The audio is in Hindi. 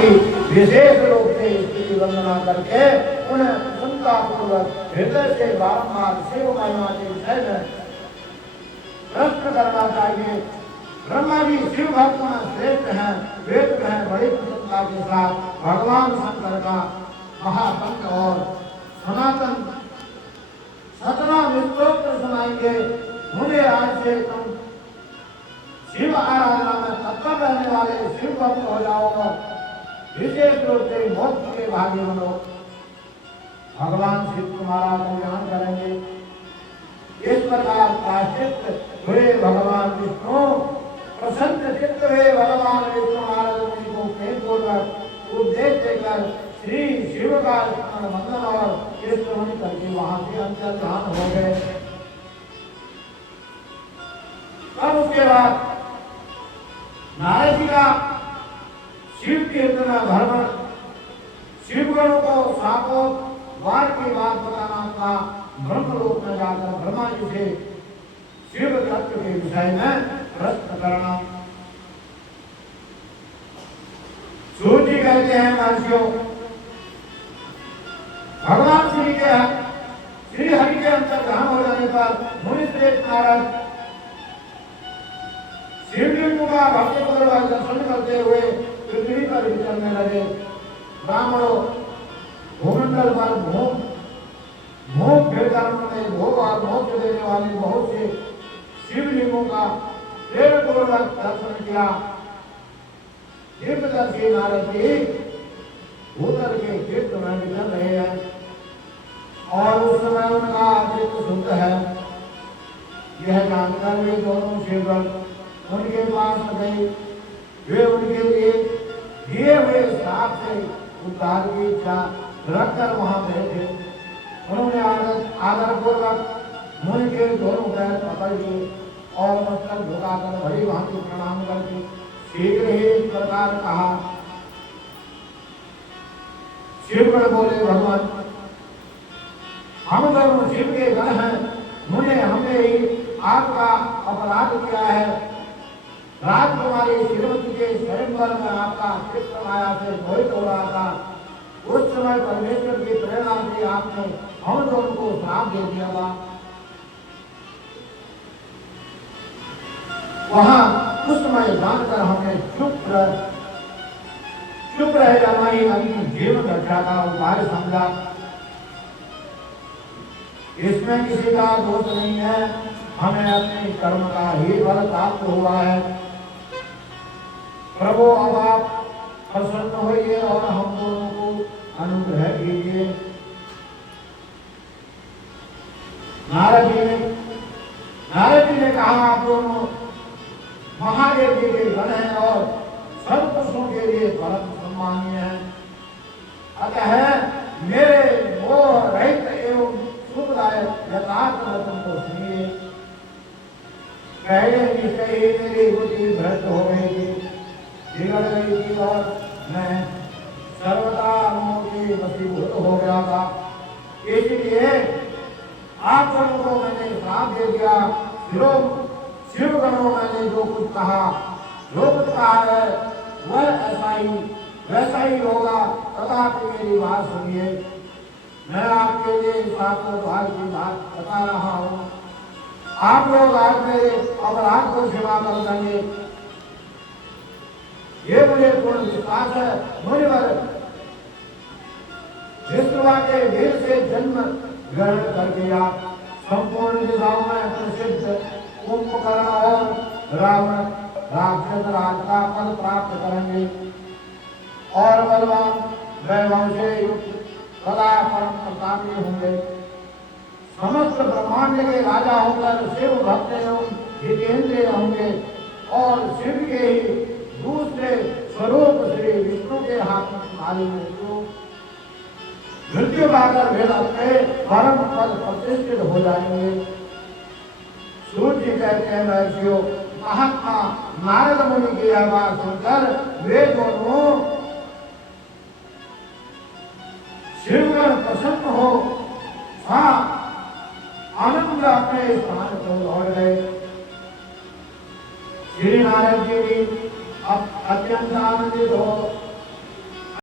की विशेष रूप से इसकी वंदना करके उन्हें प्रसन्नता पूर्वक हृदय से बारंबार शिव महिमा के विषय में प्रश्न करना चाहिए। ब्रह्मा जी शिव भक्त में श्रेष्ठ हैं, वेद में बड़ी प्रसन्नता के साथ भगवान शंकर का महातंत्र और सनातन सतना निस्तोत्र सुनाएंगे। मुझे आज से तुम शिव आराधना में तत्पर रहने वाले शिव भक्त हो जाओ, विशेष रूप से मोक्ष के भागी बनो। भगवान शिव तुम्हारा कल्याण करेंगे। इस प्रकार प्रायश्चित हुए भगवान विष्णु, प्रसन्न चित्त हुए भगवान विष्णु नारद मुनि को प्रेम पूर्वक उपदेश देकर श्री शिव का स्मरण वंदन और कीर्तन करके वहां से अंतर्धान हो गए। तब उसके बाद नारद जी का शिव कीर्तन धर्म शिवगणों को सातों वार की बात बताना था। ब्रह्म लोक में जाकर ब्रह्मा जी से शिव तत्व के विषय में प्रश्न करना। सूर्य जी कहते हैं महर्षियों, भगवान श्री हरि के अंतर्धान हो जाने पर मुनि श्रेष्ठ नारद शिवलिंग का भक्ति पूर्वक दर्शन करते हुए पृथ्वी पर विचरने लगे। ब्राह्मणों भूमंडल पर भोग भेदन में भोग और मोक्ष देने वाले बहुत से शिवलिंगों का प्रेम पूर्वक दर्शन किया। दिव्यदर्शी नारद जी भूतल के चित्त में विचर रहे हैं और उस समय उनका चित्त शुद्ध है। यह जानकर वे दोनों शिवगण उनके पास गए। वे उनके लिए दिए हुए श्राप से उद्धार की इच्छा रखकर वहां बैठे। उन्होंने आदर पूर्वक मुनि के दोनों पैर पकड़ लिए और मस्तक झुकाकर भली भांति प्रणाम करके शीघ्र ही इस प्रकार कहा। शिवगण बोले, भगवान हम दोनों शिव के गण हैं। हमने ही आपका अपराध किया है। राजकुमारी श्रीमती के स्वयंवर में आपका चित्र माया से मोहित हो रहा था। उस समय परमेश्वर की प्रेरणा से आपने हम दोनों को श्राप दे दिया था। वहां उस समय जानकर हमने चुप रह जाना ही अपनी जीवन रक्षा का उपाय समझा। इसमें किसी का दोष नहीं है, हमें अपने कर्म का ही फल प्राप्त हुआ है। प्रभु अब आप प्रसन्न होइए और हम दोनों को अनुग्रह कीजिए। नारद जी ने कहा, आप दोनों महादेव जी के गण हैं और सब पुरुषों के लिए परम सम्मानीय हैं। अतः मेरे मोह रहित एवं सुखदायक यथार्थ वचन को सुनिए। पहले निश्चय ही मेरी बुद्धि भ्रष्ट हो गई थी, बिगड़ गई थी और मैं सर्वदा मोह के वशीभूत हो गया था। इसलिए आप लोगों को मैंने श्राप दे दिया। शिवगणों मैंने जो कुछ कहा, जो कुछ कहा है वह वैसा ही होगा। तथापि मेरी बात सुनिए, मैं आपके लिए सातों द्वार की बात बता रहा हूँ। आप लोग आज मेरे अपराध को क्षमा कर देंगे, ये मुझे पूर्ण विश्वास है। मुनिवर विष्णुवा के वीर से जन्म ग्रहण करके आप संपूर्ण दिशाओं में प्रसिद्ध कुंभकर्ण और रावण राक्षस राज का पद प्राप्त करेंगे और बलवान वैभव से युक्त सदा परम प्रतापी होंगे। समस्त ब्रह्मांड के राजा होकर शिव भक्त एवं जितेंद्रिय होंगे और शिव के ही दूसरे स्वरूप श्री विष्णु के हाथ में तुम्हारी मृत्यु पाकर वे अपने परम पद प्रतिष्ठित हो जाएंगे। सूर्य कहते हैं, महर्षियों, महात्मा नारद मुनि की आवाज सुनकर वे दोनों